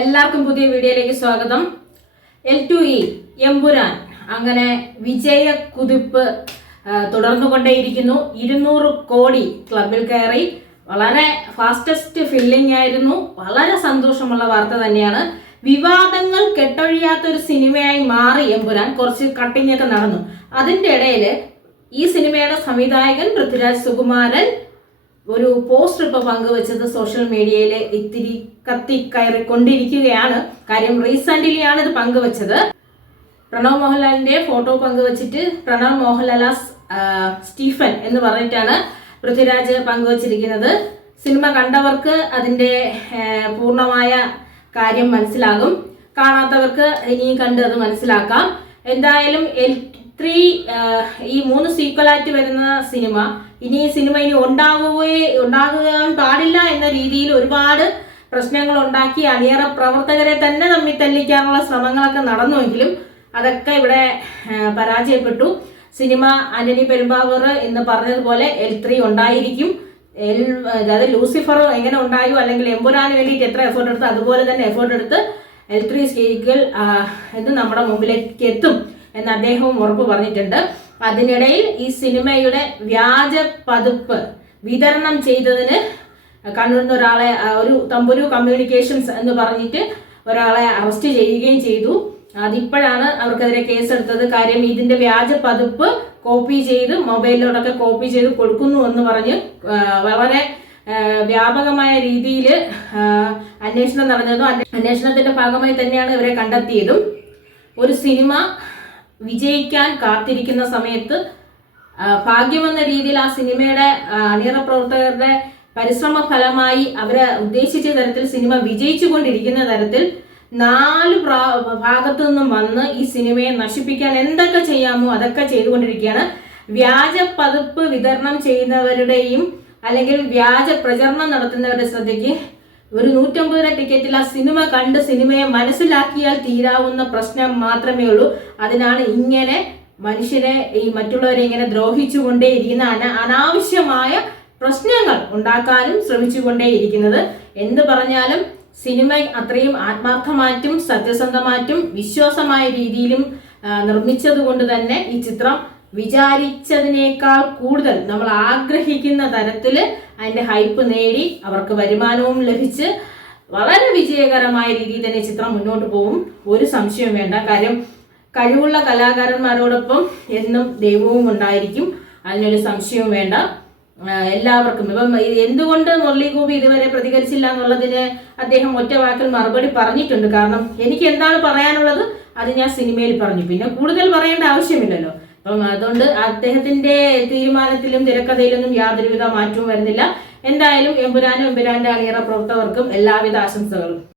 എല്ലാവർക്കും പുതിയ വീഡിയോയിലേക്ക് സ്വാഗതം. L two E Empuraan. അങ്ങനെ വിജയ കുതിപ്പ് തുടർന്നുകൊണ്ടേയിരിക്കുന്നു. ഇരുന്നൂറ് കോടി ക്ലബിൽ കയറി. വളരെ ഫാസ്റ്റസ്റ്റ് ഫില്ലിംഗ് ആയിരുന്നു. വളരെ സന്തോഷമുള്ള വാർത്ത തന്നെയാണ്. വിവാദങ്ങൾ കെട്ടൊഴിയാത്ത ഒരു സിനിമയായി മാറി എമ്പുരാൻ. കുറച്ച് കട്ടിങ് ഒക്കെ നടന്നു. അതിന്റെ ഇടയിൽ ഈ സിനിമയുടെ സംവിധായകൻ പൃഥ്വിരാജ് സുകുമാരൻ ഒരു പോസ്റ്റ് ഇപ്പൊ പങ്കുവച്ചത് സോഷ്യൽ മീഡിയയിൽ ഇത്തിരി കത്തി കയറി കൊണ്ടിരിക്കുകയാണ് കാര്യം റീസെന്റ്ലി ആണ് ഇത് പങ്കുവച്ചത്. പ്രണവ് മോഹൻലാലിന്റെ ഫോട്ടോ പങ്കുവച്ചിട്ട് പ്രണവ് മോഹൻലാലാസ് സ്റ്റീഫൻ എന്ന് പറഞ്ഞിട്ടാണ് പൃഥ്വിരാജ് പങ്കുവച്ചിരിക്കുന്നത്. സിനിമ കണ്ടവർക്ക് അതിന്റെ പൂർണമായ കാര്യം മനസ്സിലാകും. കാണാത്തവർക്ക് ഇനിയും കണ്ട് അത് മനസ്സിലാക്കാം. എന്തായാലും ത്രീ ഈ മൂന്ന് സീക്വലായിട്ട് വരുന്ന സിനിമ ഇനി ഈ സിനിമ ഇനി ഉണ്ടാകുകയെ ഉണ്ടാകാൻ പാടില്ല എന്ന രീതിയിൽ ഒരുപാട് പ്രശ്നങ്ങൾ ഉണ്ടാക്കി അണിയറ പ്രവർത്തകരെ തന്നെ തമ്മിൽ തല്ലിക്കാനുള്ള ശ്രമങ്ങളൊക്കെ നടന്നുവെങ്കിലും അതൊക്കെ ഇവിടെ പരാജയപ്പെട്ടു. സിനിമ ആന്റണി പെരുമ്പാവൂർ എന്ന് പറഞ്ഞതുപോലെ എൽ ത്രീ ഉണ്ടായിരിക്കും. എൽ അതായത് ലൂസിഫർ എങ്ങനെ ഉണ്ടായോ അല്ലെങ്കിൽ എമ്പുരാന് വേണ്ടിയിട്ട് എത്ര എഫേർട്ട് എടുത്തു അതുപോലെ തന്നെ എഫേർട്ട് എടുത്ത് എൽ ത്രീ സീക്വൽ ഇത് നമ്മുടെ മുമ്പിലേക്ക് എത്തും. എന്ന് അദ്ദേഹവും ഉറപ്പ് പറഞ്ഞിട്ടുണ്ട്. അതിനിടയിൽ ഈ സിനിമയുടെ വ്യാജ പതിപ്പ് വിതരണം ചെയ്തതിന് കണ്ണൂരിൽ നിന്ന് ഒരാളെ ഒരു തമ്പുരു കമ്മ്യൂണിക്കേഷൻസ് എന്ന് പറഞ്ഞിട്ട് ഒരാളെ അറസ്റ്റ് ചെയ്യുകയും ചെയ്തു. അതിപ്പോഴാണ് അവർക്കെതിരെ കേസെടുത്തത്. കാര്യം ഇതിന്റെ വ്യാജ പതിപ്പ് കോപ്പി ചെയ്ത് മൊബൈലിലോടൊക്കെ കോപ്പി ചെയ്ത് കൊടുക്കുന്നു എന്ന് പറഞ്ഞ് വളരെ വ്യാപകമായ രീതിയിൽ അന്വേഷണം നടന്നതും അന്വേഷണത്തിന്റെ ഭാഗമായി തന്നെയാണ് ഇവരെ കണ്ടെത്തിയതും. ഒരു സിനിമ വിജയിക്കാൻ കാത്തിരിക്കുന്ന സമയത്ത് ഭാഗ്യമെന്ന രീതിയിൽ ആ സിനിമയുടെ അണിയറ പ്രവർത്തകരുടെ പരിശ്രമ ഫലമായി അവരെ ഉദ്ദേശിച്ച തരത്തിൽ സിനിമ വിജയിച്ചു കൊണ്ടിരിക്കുന്ന തരത്തിൽ നാല് ഭാഗത്തു നിന്നും വന്ന് ഈ സിനിമയെ നശിപ്പിക്കാൻ എന്തൊക്കെ ചെയ്യാമോ അതൊക്കെ ചെയ്തുകൊണ്ടിരിക്കുകയാണ്. വ്യാജ പതിപ്പ് വിതരണം ചെയ്യുന്നവരുടെയും അല്ലെങ്കിൽ വ്യാജ പ്രചരണം നടത്തുന്നവരുടെ ശ്രദ്ധയ്ക്ക് ഒരു നൂറ്റമ്പത് ടിക്കറ്റിൽ ആ സിനിമ കണ്ട് സിനിമയെ മനസ്സിലാക്കിയാൽ തീരാവുന്ന പ്രശ്നം മാത്രമേ ഉള്ളൂ. അതിനാണ് ഇങ്ങനെ മനുഷ്യരെ ഈ മറ്റുള്ളവരെ ഇങ്ങനെ ദ്രോഹിച്ചുകൊണ്ടേയിരിക്കുന്ന അന അനാവശ്യമായ പ്രശ്നങ്ങൾ ഉണ്ടാക്കാനും ശ്രമിച്ചുകൊണ്ടേയിരിക്കുന്നത്. എന്ത് പറഞ്ഞാലും സിനിമ അത്രയും ആത്മാർത്ഥമായിട്ടും സത്യസന്ധമായിട്ടും വിശ്വാസമായ രീതിയിലും നിർമ്മിച്ചതുകൊണ്ട് നിർമ്മിച്ചത് കൊണ്ട് തന്നെ ഈ ചിത്രം വിചാരിച്ചതിനേക്കാൾ കൂടുതൽ നമ്മൾ ആഗ്രഹിക്കുന്ന തരത്തിൽ അതിന്റെ ഹൈപ്പ് നേടി അവർക്ക് വരുമാനവും ലഭിച്ച് വളരെ വിജയകരമായ രീതിയിൽ തന്നെ ചിത്രം മുന്നോട്ട് പോകും. ഒരു സംശയവും വേണ്ട. കാര്യം കഴിവുള്ള കലാകാരന്മാരോടൊപ്പം എന്നും ദൈവവും ഉണ്ടായിരിക്കും. അതിനൊരു സംശയവും വേണ്ട. എല്ലാവർക്കും. ഇപ്പം എന്തുകൊണ്ട് മുരളീഗോപി ഇതുവരെ പ്രതികരിച്ചില്ല എന്നുള്ളതിന് അദ്ദേഹം ഒറ്റ വാക്കിൽ മറുപടി പറഞ്ഞിട്ടുണ്ട്. കാരണം എനിക്ക് എന്താണ് പറയാനുള്ളത്? അത് ഞാൻ സിനിമയിൽ പറഞ്ഞു. പിന്നെ കൂടുതൽ പറയേണ്ട ആവശ്യമില്ലല്ലോ. അപ്പം അതുകൊണ്ട് അദ്ദേഹത്തിന്റെ തീരുമാനത്തിലും തിരക്കഥയിലൊന്നും യാതൊരുവിധ മാറ്റവും വരുന്നില്ല. എന്തായാലും എമ്പുരാനും എമ്പുരാന്റെ അണിയറ പ്രവർത്തകർക്കും എല്ലാവിധ ആശംസകളും.